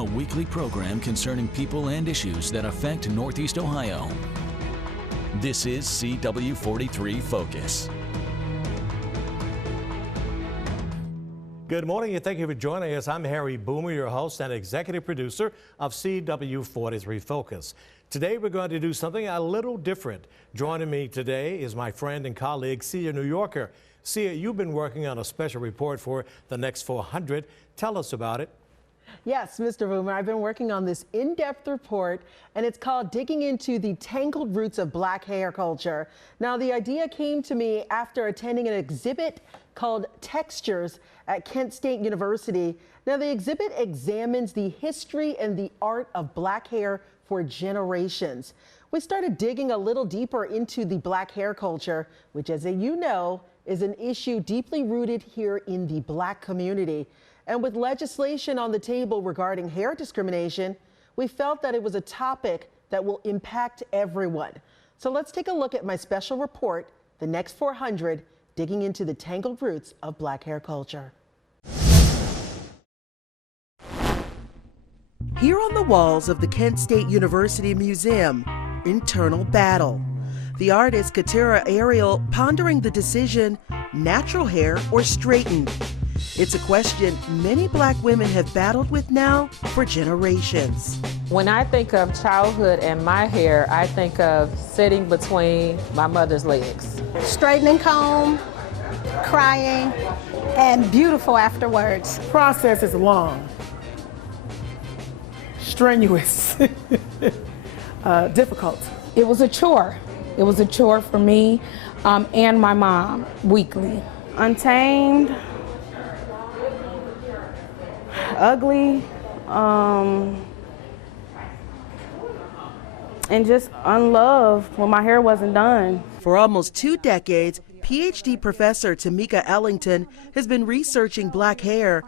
a weekly program concerning people and issues that affect Northeast Ohio. This is CW43 Focus. Good morning and thank you for joining us. I'm Harry Boomer, your host and executive producer of CW43 Focus. Today we're going to do something a little different. Joining me today is my friend and colleague, Nyorkor. Sia, you've been working on a special report for the Next 400. Tell us about it. Yes, Mr. Boomer, I've been working on this in-depth report, and it's called Digging into the Tangled Roots of Black Hair Culture. Now, the idea came to me after attending an exhibit called Textures at Kent State University. Now, the exhibit examines the history and the art of black hair for generations. We started digging a little deeper into the black hair culture, which, as you know, is an issue deeply rooted here in the black community. And with legislation on the table regarding hair discrimination, we felt that it was a topic that will impact everyone. So let's take a look at my special report, The Next 400, Digging into the Tangled Roots of Black Hair Culture. Here on the walls of the Kent State University Museum, Internal Battle. The artist Katura Ariel pondering the decision, natural hair or straightened. It's a question many black women have battled with now for generations. When I think of childhood and my hair, I think of sitting between my mother's legs. Straightening comb, crying, and beautiful afterwards. The process is long, strenuous, difficult. It was a chore. It was a chore for me and my mom weekly. Untamed, ugly, and just unloved when my hair wasn't done. For almost 2 decades, PhD professor Tamika Ellington has been researching black hair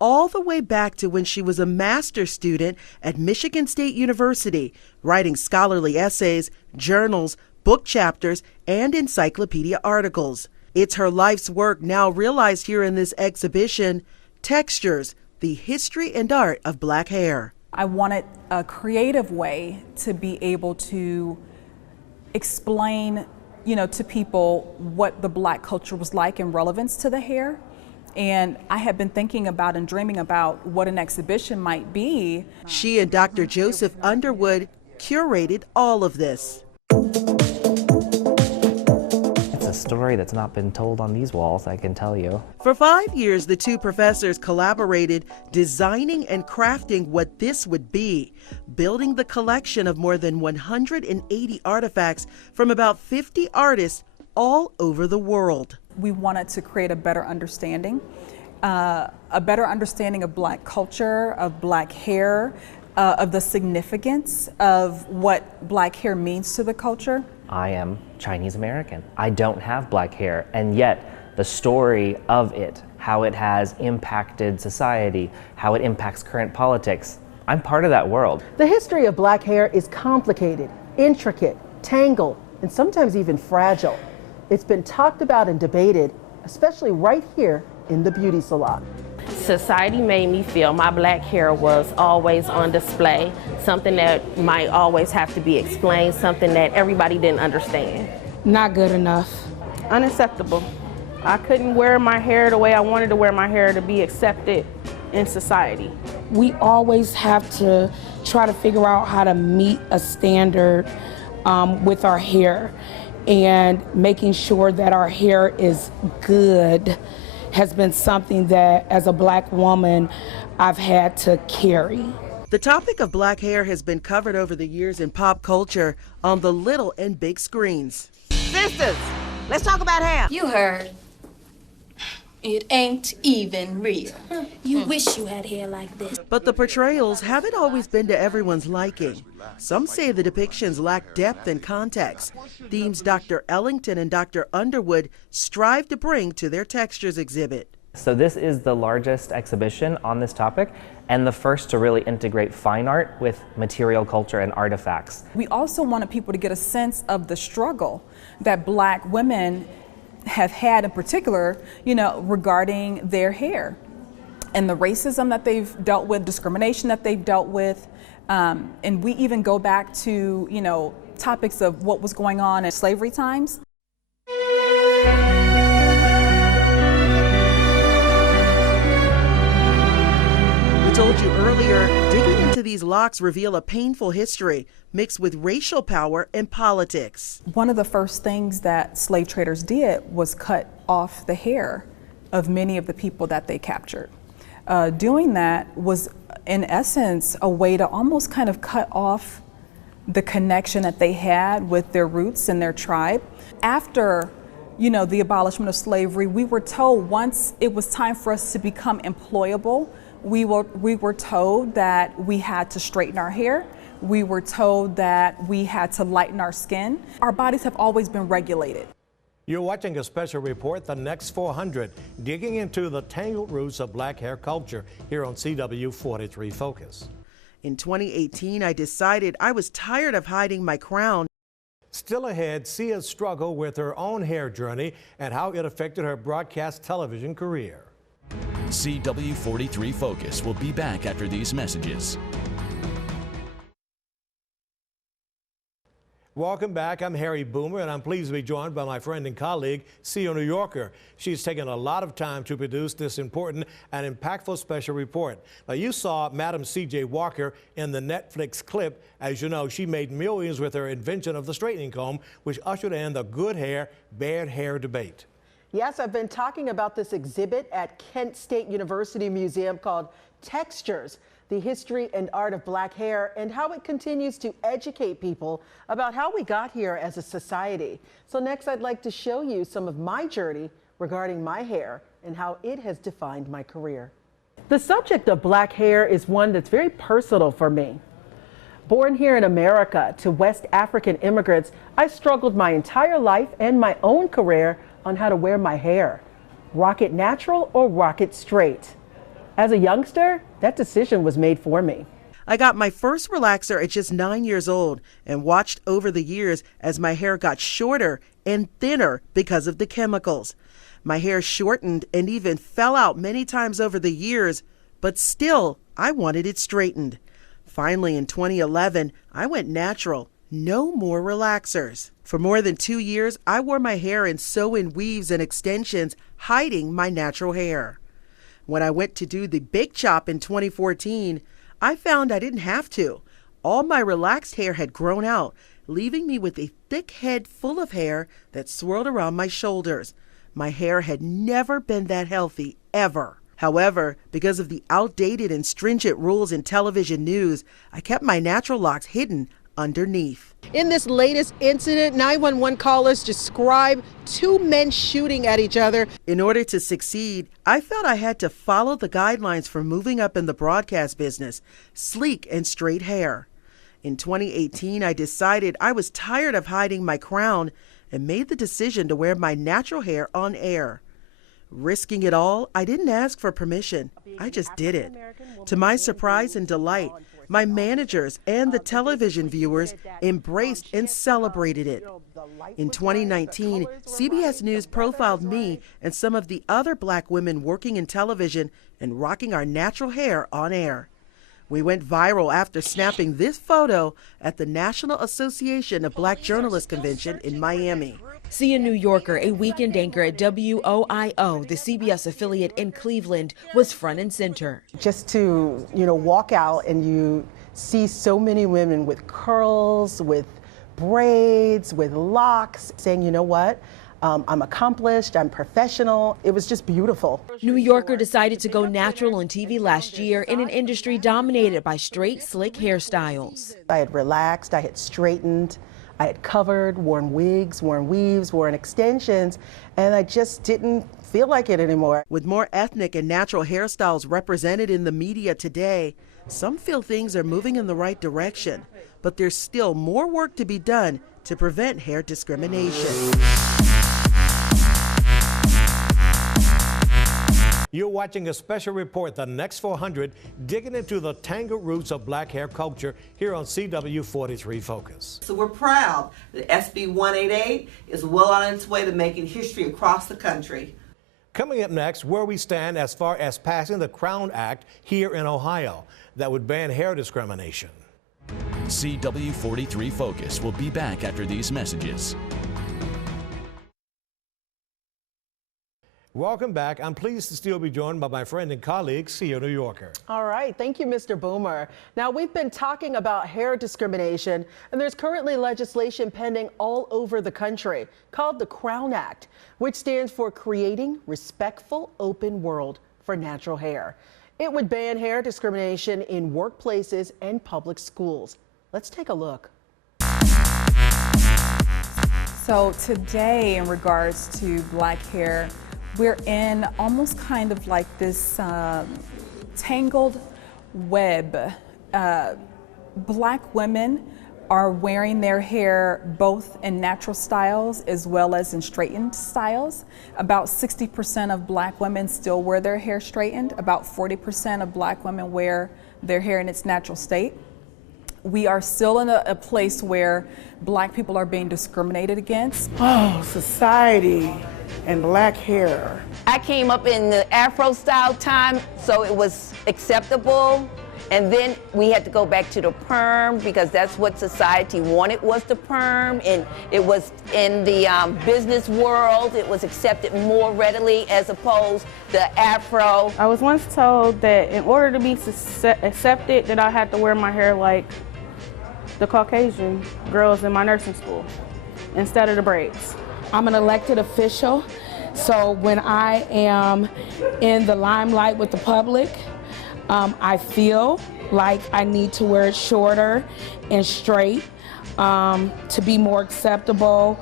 all the way back to when she was a master's student at Michigan State University, writing scholarly essays, journals, book chapters, and encyclopedia articles. It's her life's work now realized here in this exhibition, Textures, the history and art of black hair. I wanted a creative way to be able to explain, to people what the black culture was like in relevance to the hair. And I have been thinking about and dreaming about what an exhibition might be. She and Dr. Joseph Underwood curated all of this. It's a story that's not been told on these walls, I can tell you. For 5 years, the two professors collaborated, designing and crafting what this would be, building the collection of more than 180 artifacts from about 50 artists all over the world. We wanted to create a better understanding of black culture, of black hair, of the significance of what black hair means to the culture. I am Chinese American. I don't have black hair, and yet the story of it, how it has impacted society, how it impacts current politics, I'm part of that world. The history of black hair is complicated, intricate, tangled, and sometimes even fragile. It's been talked about and debated, especially right here in the beauty salon. Society made me feel my black hair was always on display, something that might always have to be explained, something that everybody didn't understand. Not good enough. Unacceptable. I couldn't wear my hair the way I wanted to wear my hair to be accepted in society. We always have to try to figure out how to meet a standard with our hair, and making sure that our hair is good has been something that, as a black woman, I've had to carry. The topic of black hair has been covered over the years in pop culture on the little and big screens. Sisters, let's talk about hair. You heard. It ain't even real. You wish you had hair like this. But the portrayals haven't always been to everyone's liking. Some say the depictions lack depth and context, themes Dr. Ellington and Dr. Underwood strive to bring to their Textures exhibit. So this is the largest exhibition on this topic and the first to really integrate fine art with material culture and artifacts. We also wanted people to get a sense of the struggle that black women have had in particular, regarding their hair. and the racism that they've dealt with, discrimination that they've dealt with. And we even go back to, you know, topics of what was going on in slavery times. We told you earlier, digging into these locks reveal a painful history mixed with racial power and politics. One of the first things that slave traders did was cut off the hair of many of the people that they captured. Doing that was, in essence, a way to almost kind of cut off the connection that they had with their roots and their tribe. After, you know, the abolishment of slavery, we were told once it was time for us to become employable, we were told that we had to straighten our hair. We were told that we had to lighten our skin. Our bodies have always been regulated. You're watching a special report, The Next 400, digging into the tangled roots of black hair culture here on CW43 Focus. In 2018, I decided I was tired of hiding my crown. Still ahead, Sia's struggle with her own hair journey and how it affected her broadcast television career. CW43 Focus will be back after these messages. Welcome back. I'm Harry Boomer, and I'm pleased to be joined by my friend and colleague, Sia Nyorkor. She's taken a lot of time to produce this important and impactful special report. Now, you saw Madam C.J. Walker in the Netflix clip. As you know, she made millions with her invention of the straightening comb, which ushered in the good hair, bad hair debate. Yes, I've been talking about this exhibit at Kent State University Museum called Textures, the history and art of black hair, and how it continues to educate people about how we got here as a society. So next, I'd like to show you some of my journey regarding my hair and how it has defined my career. The subject of black hair is one that's very personal for me. Born here in America to West African immigrants, I struggled my entire life and my own career on how to wear my hair. Rock it natural or rock it straight. As a youngster, that decision was made for me. I got my first relaxer at just 9 years old and watched over the years as my hair got shorter and thinner because of the chemicals. My hair shortened and even fell out many times over the years, but still, I wanted it straightened. Finally, in 2011, I went natural. No more relaxers. For more than 2 years, I wore my hair in sew-in weaves and extensions, hiding my natural hair. When I went to do the big chop in 2014, I found I didn't have to. All my relaxed hair had grown out, leaving me with a thick head full of hair that swirled around my shoulders. My hair had never been that healthy, ever. However, because of the outdated and stringent rules in television news, I kept my natural locks hidden underneath. In this latest incident, 911 callers describe two men shooting at each other. In order to succeed, I felt I had to follow the guidelines for moving up in the broadcast business, sleek and straight hair. In 2018, I decided I was tired of hiding my crown and made the decision to wear my natural hair on air. Risking it all, I didn't ask for permission. I just did it. To my surprise and delight, my managers and the television viewers embraced and celebrated it. In 2019, CBS News profiled me and some of the other black women working in television and rocking our natural hair on air. We went viral after snapping this photo at the National Association of Black Journalists Convention in Miami. Sia Nyorkor, a weekend anchor at WOIO, the CBS affiliate in Cleveland, was front and center. Just to, walk out and you see so many women with curls, with braids, with locks, saying, you know what? I'm accomplished, I'm professional. It was just beautiful. Nyorkor decided to go natural on TV last year in an industry dominated by straight, slick hairstyles. I had relaxed, I had straightened, I had covered, worn wigs, worn weaves, worn extensions, and I just didn't feel like it anymore. With more ethnic and natural hairstyles represented in the media today, some feel things are moving in the right direction, but there's still more work to be done to prevent hair discrimination. You're watching a special report, The Next 400, digging into the tangled roots of black hair culture here on CW43 Focus. So we're proud that SB 188 is well on its way to making history across the country. Coming up next, where we stand as far as passing the Crown Act here in Ohio that would ban hair discrimination. CW43 Focus will be back after these messages. Welcome back. I'm pleased to still be joined by my friend and colleague, CEO Nyorkor. All right. Thank you, Mr. Boomer. Now, we've been talking about hair discrimination, and there's currently legislation pending all over the country called the Crown Act, which stands for Creating Respectful Open World for Natural Hair. It would ban hair discrimination in workplaces and public schools. Let's take a look. So today, in regards to black hair, we're in almost kind of like this tangled web. Black women are wearing their hair both in natural styles as well as in straightened styles. About 60% of black women still wear their hair straightened. About 40% of black women wear their hair in its natural state. We are still in a place where black people are being discriminated against. Oh, society and black hair. I came up in the Afro style time, so it was acceptable. And then we had to go back to the perm because that's what society wanted, was the perm. And it was in the business world, it was accepted more readily as opposed to Afro. I was once told that in order to be accepted that I had to wear my hair like the Caucasian girls in my nursing school instead of the braids. I'm an elected official, so when I am in the limelight with the public, I feel like I need to wear it shorter and straight to be more acceptable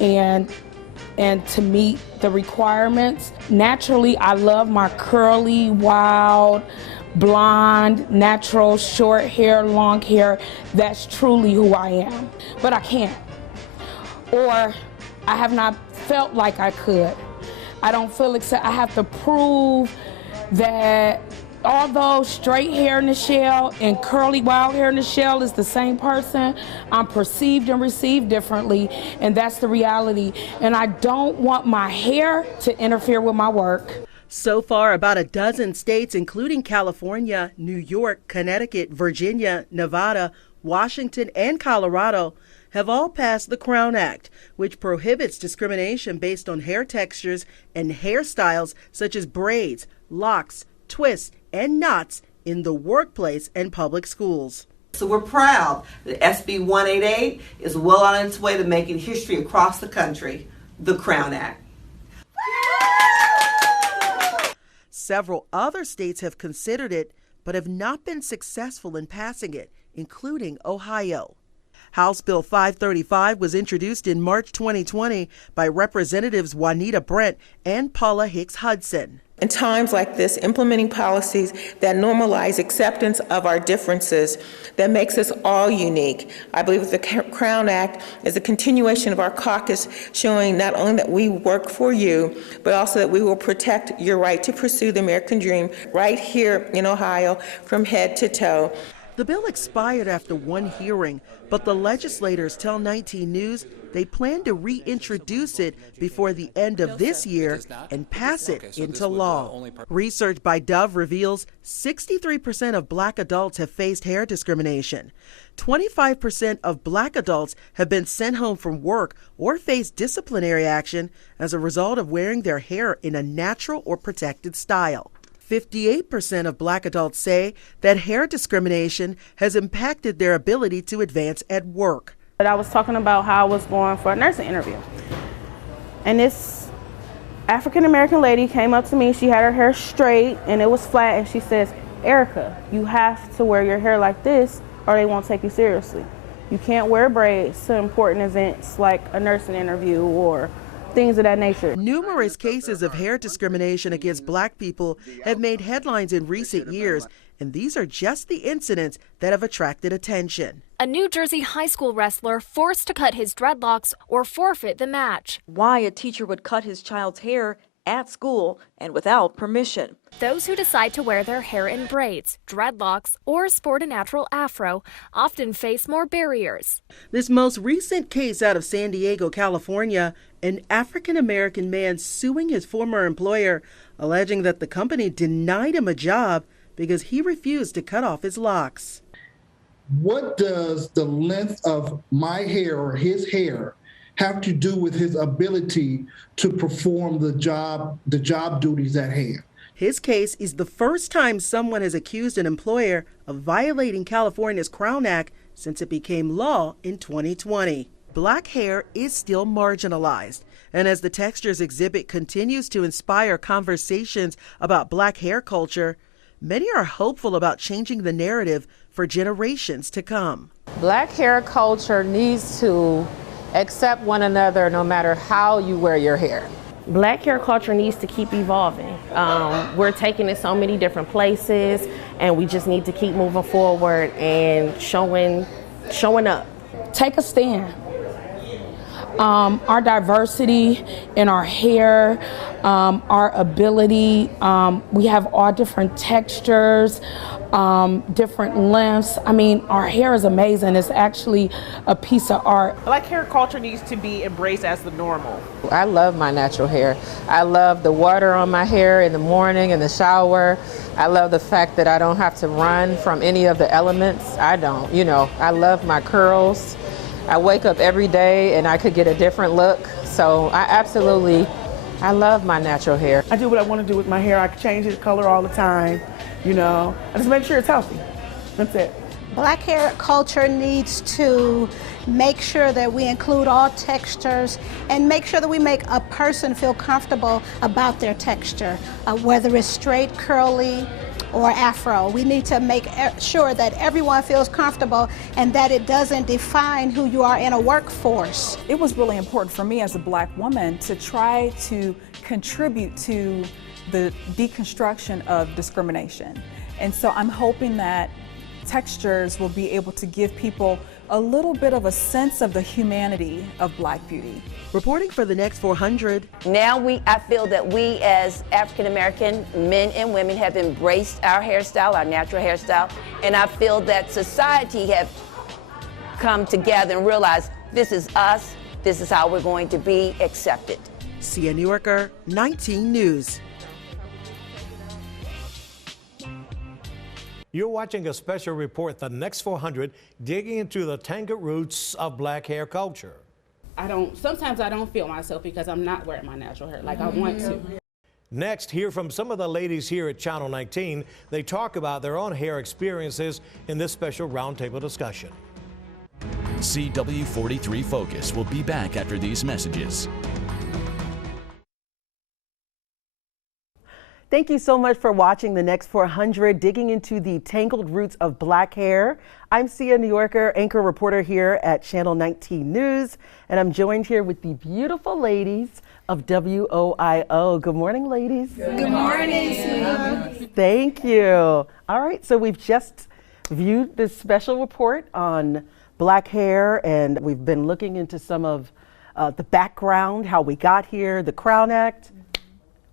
and to meet the requirements. Naturally, I love my curly, wild, blonde, natural, short hair, long hair. That's truly who I am. But I can't. Or I have not felt like I could. I don't feel I have to prove that although straight hair in the shell and curly wild hair in the shell is the same person, I'm perceived and received differently, and that's the reality. And I don't want my hair to interfere with my work. So far, about a dozen states, including California, New York, Connecticut, Virginia, Nevada, Washington, and Colorado, have all passed the Crown Act, which prohibits discrimination based on hair textures and hairstyles such as braids, locks, twists, and knots in the workplace and public schools. So we're proud that SB 188 is well on its way to making history across the country, the Crown Act. Several other states have considered it, but have not been successful in passing it, including Ohio. House Bill 535 was introduced in March 2020 by Representatives Juanita Brent and Paula Hicks Hudson. In times like this, implementing policies that normalize acceptance of our differences, that makes us all unique. I believe the Crown Act is a continuation of our caucus, showing not only that we work for you, but also that we will protect your right to pursue the American dream right here in Ohio from head to toe. The bill expired after one hearing, but the legislators tell 19 News they plan to reintroduce it before the end of this year and pass it into law. Research by Dove reveals 63% of black adults have faced hair discrimination. 25% of black adults have been sent home from work or faced disciplinary action as a result of wearing their hair in a natural or protected style. 58% of black adults say that hair discrimination has impacted their ability to advance at work. But I was talking about how I was going for a nursing interview. And this African-American lady came up to me. She had her hair straight and it was flat, and she says, "Erica, you have to wear your hair like this or they won't take you seriously. You can't wear braids to important events like a nursing interview or things of that nature." Numerous cases of hair discrimination against black people have made headlines in recent years, and these are just the incidents that have attracted attention. A New Jersey high school wrestler forced to cut his dreadlocks or forfeit the match. Why a teacher would cut his child's hair at school, and without permission. Those who decide to wear their hair in braids, dreadlocks, or sport a natural afro often face more barriers. This most recent case out of San Diego, California, an African-American man suing his former employer, alleging that the company denied him a job because he refused to cut off his locks. What does the length of my hair or his hair have to do with his ability to perform the job duties at hand? His case is the first time someone has accused an employer of violating California's Crown Act since it became law in 2020. Black hair is still marginalized, and as the Textures exhibit continues to inspire conversations about black hair culture, many are hopeful about changing the narrative for generations to come. Black hair culture needs to accept one another no matter how you wear your hair. Black hair culture needs to keep evolving. We're taking it so many different places, and we just need to keep moving forward and showing up. Take a stand. Our diversity in our hair, our ability, we have all different textures, different lengths. I mean, our hair is amazing. It's actually a piece of art. Black hair culture needs to be embraced as the normal. I love my natural hair. I love the water on my hair in the morning, in the shower. I love the fact that I don't have to run from any of the elements. I don't, I love my curls. I wake up every day and I could get a different look. So I love my natural hair. I do what I want to do with my hair. I can change its color all the time, I just make sure it's healthy. That's it. Black hair culture needs to make sure that we include all textures and make sure that we make a person feel comfortable about their texture, whether it's straight, curly, or afro. We need to make sure that everyone feels comfortable and that it doesn't define who you are in a workforce. It was really important for me as a black woman to try to contribute to the deconstruction of discrimination. And so I'm hoping that textures will be able to give people a little bit of a sense of the humanity of black beauty. Reporting for the Next 400. Now I feel that we as African American men and women have embraced our hairstyle, our natural hairstyle, and I feel that society have come together and realized this is us, this is how we're going to be accepted. Nyorkor, 19 News. You're watching a special report, The Next 400, digging into the tangled roots of black hair culture. Sometimes I don't feel myself because I'm not wearing my natural hair like I want to. Next, hear from some of the ladies here at Channel 19. They talk about their own hair experiences in this special roundtable discussion. CW43 Focus will be back after these messages. Thank you so much for watching The Next 400, digging into the tangled roots of black hair. I'm Nyorkor, anchor reporter here at Channel 19 News, and I'm joined here with the beautiful ladies of WOIO. Good morning, ladies. Good morning. Thank you. All right, so we've just viewed this special report on black hair, and we've been looking into some of the background, how we got here, the Crown Act.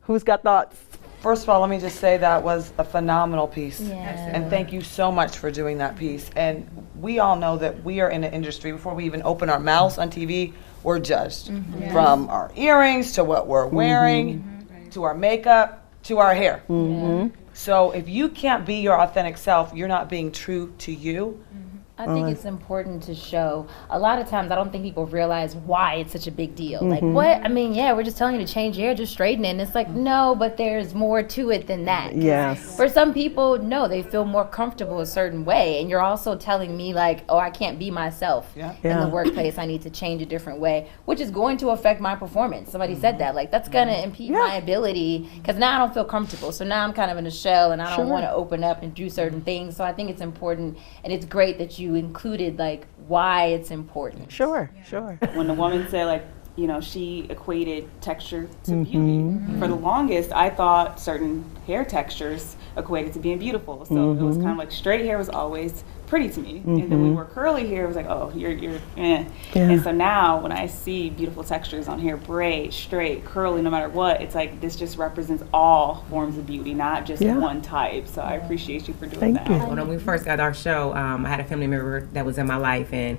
Who's got thoughts? First of all, let me just say that was a phenomenal piece. Yes. And thank you so much for doing that piece. And we all know that we are in an industry, before we even open our mouths on TV, we're judged. Yes. From our earrings to what we're wearing, to our makeup, to our hair. So if you can't be your authentic self, you're not being true to you. I think it's important to show. A lot of times I don't think people realize why it's such a big deal. Like, what? I mean, yeah, we're just telling you to change your hair, just straighten it. And it's like, no, but there's more to it than that. Yes. For some people, no, they feel more comfortable a certain way. And you're also telling me like, oh, I can't be myself in the workplace. I need to change a different way, which is going to affect my performance. Somebody said that. Like, that's going to impede my ability because now I don't feel comfortable. So now I'm kind of in a shell and I don't want to open up and do certain things. So I think it's important, and it's great that you included like why it's important. Sure. When the woman said like, she equated texture to beauty. For the longest, I thought certain hair textures equated to being beautiful. So it was kind of like straight hair was always pretty to me. And then when we wore curly hair, it was like, oh, you're eh. Yeah. And so now when I see beautiful textures on hair, braid, straight, curly, no matter what, it's like this just represents all forms of beauty, not just one type. So I appreciate you for doing that. When we first got our show, I had a family member that was in my life, and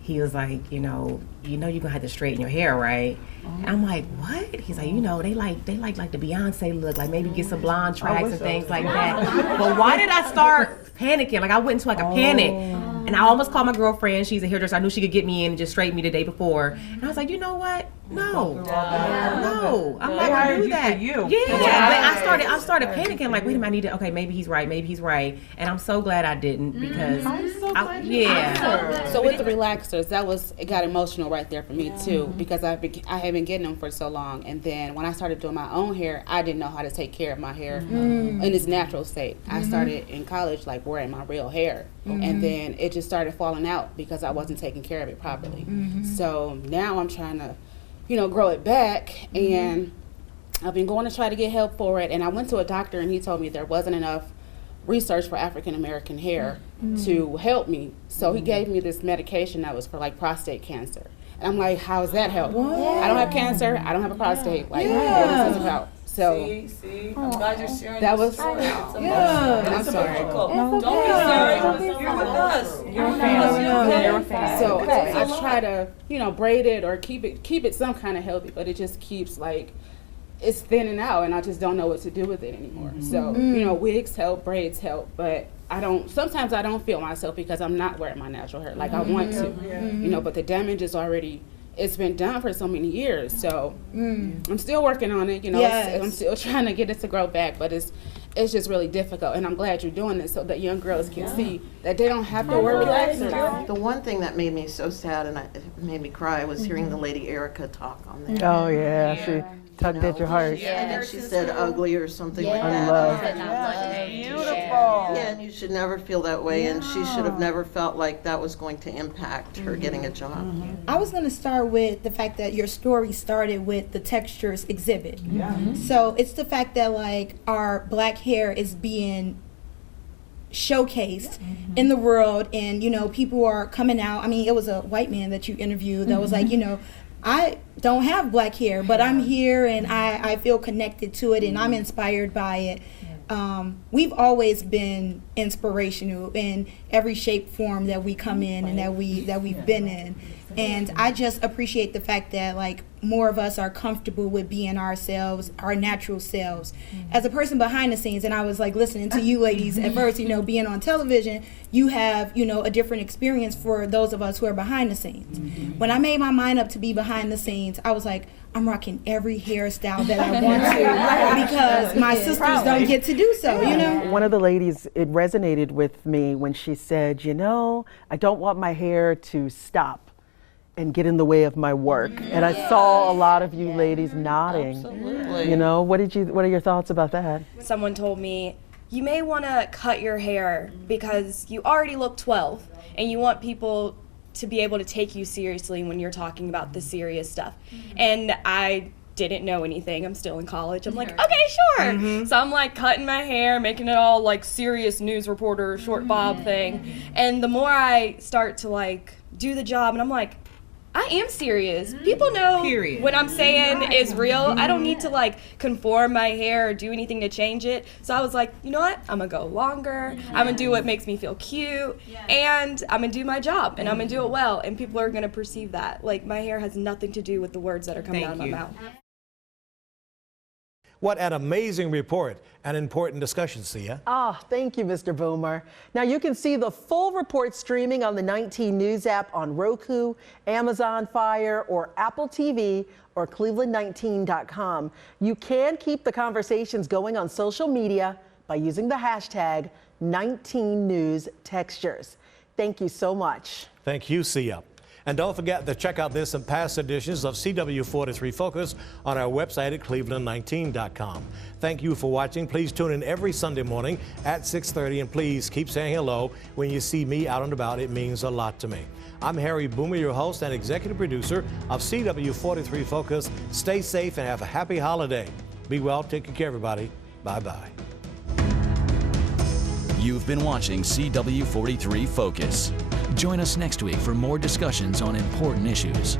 he was like, you know, you're gonna have to straighten your hair, right? And I'm like, what? He's like, you know, they like the Beyonce look, like maybe get some blonde tracks and things like that. But why did I start panicking? Like I went into like a panic, and I almost called my girlfriend. She's a hairdresser. I knew she could get me in and just straighten me the day before. And I was like, you know what? No, I'm not gonna do that. Yeah, but I started panicking. Like, wait a minute, I need to. Okay, maybe he's right. And I'm so glad I didn't because So with the relaxers, it got emotional right there for me too, because I had been getting them for so long, and then when I started doing my own hair, I didn't know how to take care of my hair in its natural state. I started in college like wearing my real hair, and then it just started falling out because I wasn't taking care of it properly. So now I'm trying to, grow it back, and I've been going to try to get help for it. And I went to a doctor, and he told me there wasn't enough research for African American hair to help me. So he gave me this medication that was for like prostate cancer. And I'm like, how does that help? I don't have cancer. I don't have a prostate. Like, what is this about? So see, I'm glad you're sharing. that was I'm sorry. Don't be sorry. You're with us. You're a fan. So I try to, braid it or keep it some kind of healthy, but it just keeps like it's thinning out, and I just don't know what to do with it anymore. So wigs help, braids help, but sometimes I don't feel myself because I'm not wearing my natural hair like I want to, but the damage is already. It's been done for so many years, so I'm still working on it. I'm still trying to get it to grow back, but it's just really difficult. And I'm glad you're doing this so that young girls can see that they don't have to wear relaxers. The one thing that made me so sad and it made me cry was hearing the lady Erica talk on there. Oh yeah, she tugged at your heart. Yeah, and then she said ugly or something like that. Beautiful. Yeah, and you should never feel that way, and she should have never felt like that was going to impact her getting a job. I was going to start with the fact that your story started with the textures exhibit. So it's the fact that like our black hair is being showcased in the world, and people are coming out. I mean, it was a white man that you interviewed that was like, I don't have black hair, but I'm here and I feel connected to it and I'm inspired by it. We've always been inspirational in every shape, form that we come in and that we've been in. And I just appreciate the fact that like more of us are comfortable with being ourselves, our natural selves. As a person behind the scenes, and I was like listening to you ladies at first, being on television, you have, a different experience for those of us who are behind the scenes. When I made my mind up to be behind the scenes, I was like, I'm rocking every hairstyle that I want to because my sisters don't get to do so, One of the ladies, it resonated with me when she said, I don't want my hair to stop and get in the way of my work. And I saw a lot of you ladies nodding. Absolutely. What are your thoughts about that? Someone told me, you may want to cut your hair because you already look 12 and you want people to be able to take you seriously when you're talking about the serious stuff. And I didn't know anything. I'm still in college. I'm like, okay, sure. So I'm like cutting my hair, making it all like serious news reporter, short bob thing. And the more I start to like do the job, and I'm like, I am serious. People know what I'm saying is real. I don't need to like conform my hair or do anything to change it. So I was like, you know what? I'm gonna go longer. I'm gonna do what makes me feel cute, and I'm gonna do my job, and I'm gonna do it well, and people are gonna perceive that. Like my hair has nothing to do with the words that are coming out of my mouth. What an amazing report and important discussion, Sia. Thank you, Mr. Boomer. Now you can see the full report streaming on the 19 News app on Roku, Amazon Fire, or Apple TV, or Cleveland19.com. You can keep the conversations going on social media by using the hashtag 19NewsTextures. Thank you so much. Thank you, Sia. And don't forget to check out this and past editions of CW43 Focus on our website at Cleveland19.com. Thank you for watching. Please tune in every Sunday morning at 6:30, and please keep saying hello when you see me out and about. It means a lot to me. I'm Harry Boomer, your host and executive producer of CW43 Focus. Stay safe and have a happy holiday. Be well. Take care, everybody. Bye-bye. You've been watching CW43 Focus. Join us next week for more discussions on important issues.